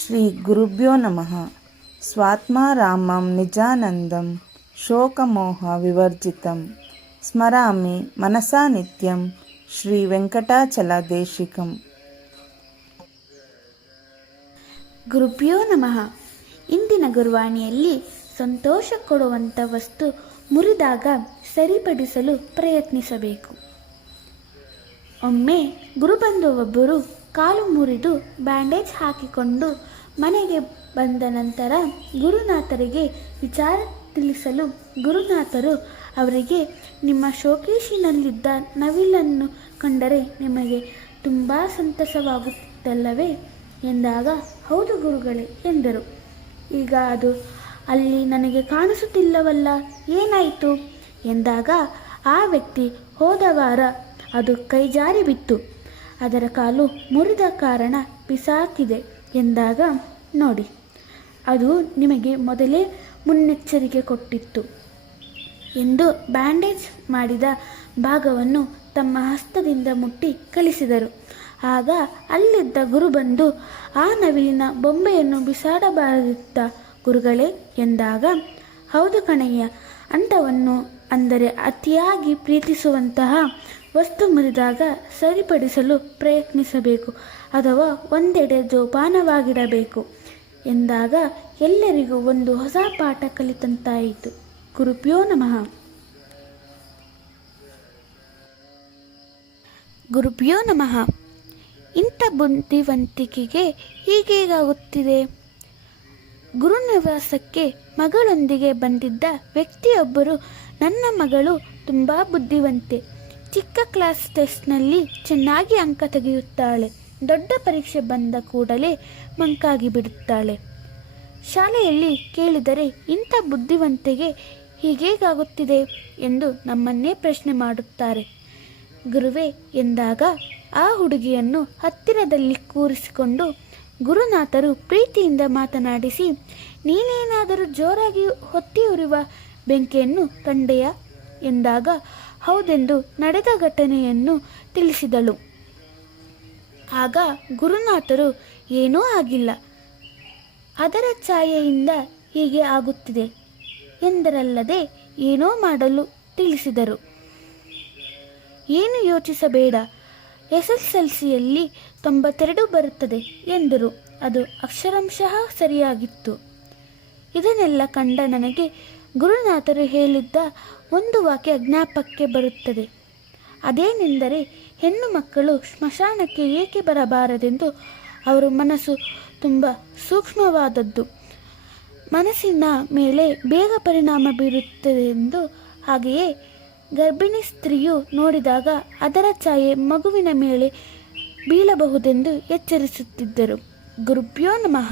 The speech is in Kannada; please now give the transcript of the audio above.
ಶ್ರೀ ಗುರುಭ್ಯೋ ನಮಃ. ಸ್ವಾತ್ಮಾರಾಮಂ ನಿಜಾನಂದಂ ಶೋಕಮೋಹ ವಿವರ್ಜಿತಂ ಸ್ಮರಾಮಿ ಮನಸಾ ನಿತ್ಯಂ ಶ್ರೀ ವೆಂಕಟಾಚಲದೇಶಿಕಂ. ಗುರುಭ್ಯೋ ನಮಃ. ಇಂದಿನ ಗುರುವಾಣಿಯಲ್ಲಿ ಸಂತೋಷ ಕೊಡುವಂಥ ವಸ್ತು ಮುರಿದಾಗ ಸರಿಪಡಿಸಲು ಪ್ರಯತ್ನಿಸಬೇಕು. ಒಮ್ಮೆ ಗುರುಬಂಧುವೊಬ್ಬರು ಕಾಲು ಮುರಿದು ಬ್ಯಾಂಡೇಜ್ ಹಾಕಿಕೊಂಡು ಮನೆಗೆ ಬಂದ ನಂತರ ಗುರುನಾಥರಿಗೆ ವಿಚಾರ ತಿಳಿಸಲು ಗುರುನಾಥರು ಅವರಿಗೆ, ನಿಮ್ಮ ಶೋಕೇಶಿನಲ್ಲಿದ್ದ ನವಿಲನ್ನು ಕಂಡರೆ ನಿಮಗೆ ತುಂಬ ಸಂತಸವಾಗುತ್ತಲ್ಲವೇ ಎಂದಾಗ, ಹೌದು ಗುರುಗಳೇ ಎಂದರು. ಈಗ ಅದು ಅಲ್ಲಿ ನನಗೆ ಕಾಣಿಸುತ್ತಿಲ್ಲವಲ್ಲ, ಏನಾಯಿತು ಎಂದಾಗ, ಆ ವ್ಯಕ್ತಿ ಹೋದ ವಾರ ಅದು ಕೈಜಾರಿ ಬಿತ್ತು, ಅದರ ಕಾಲು ಮುರಿದ ಕಾರಣ ಬಿಸಾಕಿದೆ ಎಂದಾಗ, ನೋಡಿ ಅದು ನಿಮಗೆ ಮೊದಲೇ ಮುನ್ನೆಚ್ಚರಿಕೆ ಕೊಟ್ಟಿತ್ತು ಎಂದು ಬ್ಯಾಂಡೇಜ್ ಮಾಡಿದ ಭಾಗವನ್ನು ತಮ್ಮ ಹಸ್ತದಿಂದ ಮುಟ್ಟಿ ಕಳಿಸಿದರು. ಆಗ ಅಲ್ಲಿದ್ದ ಗುರು ಬಂದು, ಆ ನವಿಲಿನ ಬೊಂಬೆಯನ್ನು ಬಿಸಾಡಬಾರದಿತ್ತ ಗುರುಗಳೇ ಎಂದಾಗ, ಹೌದು ಕಣಯ್ಯ, ಅಂಥವನ್ನು ಅಂದರೆ ಅತಿಯಾಗಿ ಪ್ರೀತಿಸುವಂತಹ ವಸ್ತು ಮುರಿದಾಗ ಸರಿಪಡಿಸಲು ಪ್ರಯತ್ನಿಸಬೇಕು ಅಥವಾ ಒಂದೆಡೆ ಜೋಪಾನವಾಗಿಡಬೇಕು ಎಂದಾಗ ಎಲ್ಲರಿಗೂ ಒಂದು ಹೊಸ ಪಾಠ ಕಲಿತಂತಾಯಿತು. ಗುರುಭ್ಯೋ ನಮಃ. ಗುರುಭ್ಯೋ ನಮಃ. ಇಂಥ ಬುದ್ಧಿವಂತಿಕೆಗೆ ಹೀಗೇಗಾಗುತ್ತಿದೆ? ಗುರುನಿವಾಸಕ್ಕೆ ಮಗಳೊಂದಿಗೆ ಬಂದಿದ್ದ ವ್ಯಕ್ತಿಯೊಬ್ಬರು, ನನ್ನ ಮಗಳು ತುಂಬ ಬುದ್ಧಿವಂತೆ, ಚಿಕ್ಕ ಕ್ಲಾಸ್ ಟೆಸ್ಟ್ನಲ್ಲಿ ಚೆನ್ನಾಗಿ ಅಂಕ ತೆಗೆಯುತ್ತಾಳೆ, ದೊಡ್ಡ ಪರೀಕ್ಷೆ ಬಂದ ಕೂಡಲೇ ಮಂಕಾಗಿ ಬಿಡುತ್ತಾಳೆ. ಶಾಲೆಯಲ್ಲಿ ಕೇಳಿದರೆ ಇಂಥ ಬುದ್ಧಿವಂತೆಗೆ ಹೀಗೇಗಾಗುತ್ತಿದೆ ಎಂದು ನಮ್ಮನ್ನೇ ಪ್ರಶ್ನೆ ಮಾಡುತ್ತಾರೆ. ಗುರುವೇ ಎಂದಾಗ ಆ ಹುಡುಗಿಯನ್ನು ಹತ್ತಿರದಲ್ಲಿ ಕೂರಿಸಿಕೊಂಡು ಗುರುನಾಥರು ಪ್ರೀತಿಯಿಂದ ಮಾತನಾಡಿಸಿ, ನೀನೇನಾದರೂ ಜೋರಾಗಿ ಹೊತ್ತಿ ಉರಿಯುವ ಬೆಂಕಿಯನ್ನು ಕಂಡೆಯಾ ಎಂದಾಗ, ಹೌದೆಂದು ನಡೆದ ಘಟನೆಯನ್ನು ತಿಳಿಸಿದಳು. ಆಗ ಗುರುನಾಥರು, ಏನೂ ಆಗಿಲ್ಲ, ಅದರ ಛಾಯೆಯಿಂದ ಹೀಗೆ ಆಗುತ್ತಿದೆ ಎಂದರಲ್ಲದೆ ಏನೋ ಮಾಡಲು ತಿಳಿಸಿದರು. ಏನು ಯೋಚಿಸಬೇಡ, SSLCಯಲ್ಲಿ 92 ಬರುತ್ತದೆ ಎಂದರು. ಅದು ಅಕ್ಷರಾಂಶಃ ಸರಿಯಾಗಿತ್ತು. ಇದನ್ನೆಲ್ಲ ಕಂಡ ನನಗೆ ಗುರುನಾಥರು ಹೇಳಿದ್ದ ಒಂದು ವಾಕ್ಯ ಜ್ಞಾಪಕ್ಕೆ ಬರುತ್ತದೆ. ಅದೇನೆಂದರೆ, ಹೆಣ್ಣು ಮಕ್ಕಳು ಸ್ಮಶಾನಕ್ಕೆ ಏಕೆ ಬರಬಾರದೆಂದು. ಅವರ ಮನಸ್ಸು ತುಂಬ ಸೂಕ್ಷ್ಮವಾದದ್ದು, ಮನಸ್ಸಿನ ಮೇಲೆ ಬೇಗ ಪರಿಣಾಮ ಬೀರುತ್ತದೆಂದು. ಹಾಗೆಯೇ ಗರ್ಭಿಣಿ ಸ್ತ್ರೀಯು ನೋಡಿದಾಗ ಅದರ ಛಾಯೆ ಮಗುವಿನ ಮೇಲೆ ಬೀಳಬಹುದೆಂದು ಎಚ್ಚರಿಸುತ್ತಿದ್ದರು. ಗುರುಭ್ಯೋ ನಮಃ.